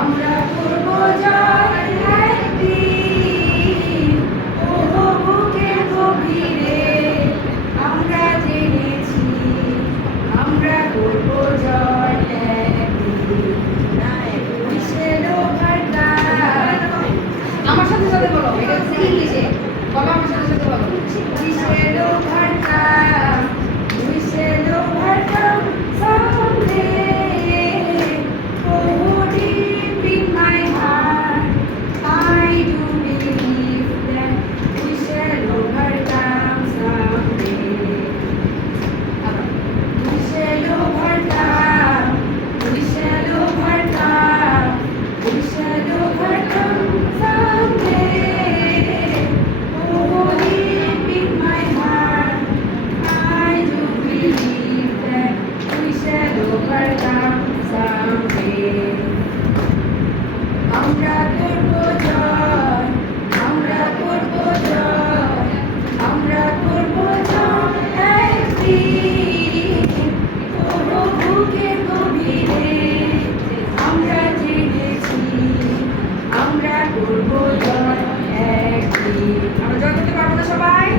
আমরা করব জয় একদিন। ওহো বুকের গভীরে আমরা জেনেছি আমরা করব জয় একদিন। We shall overcome। আমার সাথে সাথে বলো, এটা হচ্ছে ইংলিশে, বলো আমার সাথে সাথে বলো। We shall overcome, we shall overcome someday। Oh, deep in my heart, I do believe that we shall overcome someday। We shall overcome, we shall overcome, we shall overcome someday। Oh, deep in my heart, I do believe that we shall overcome someday। আমরা করব জয়, আমরা করব জয়, আমরা করব জয় একদিন। ওহো বুকের গভীরে আমরা জেনেছি আমরা করব জয় একদিন। আমরা জয় করতে পারবো না সবাই?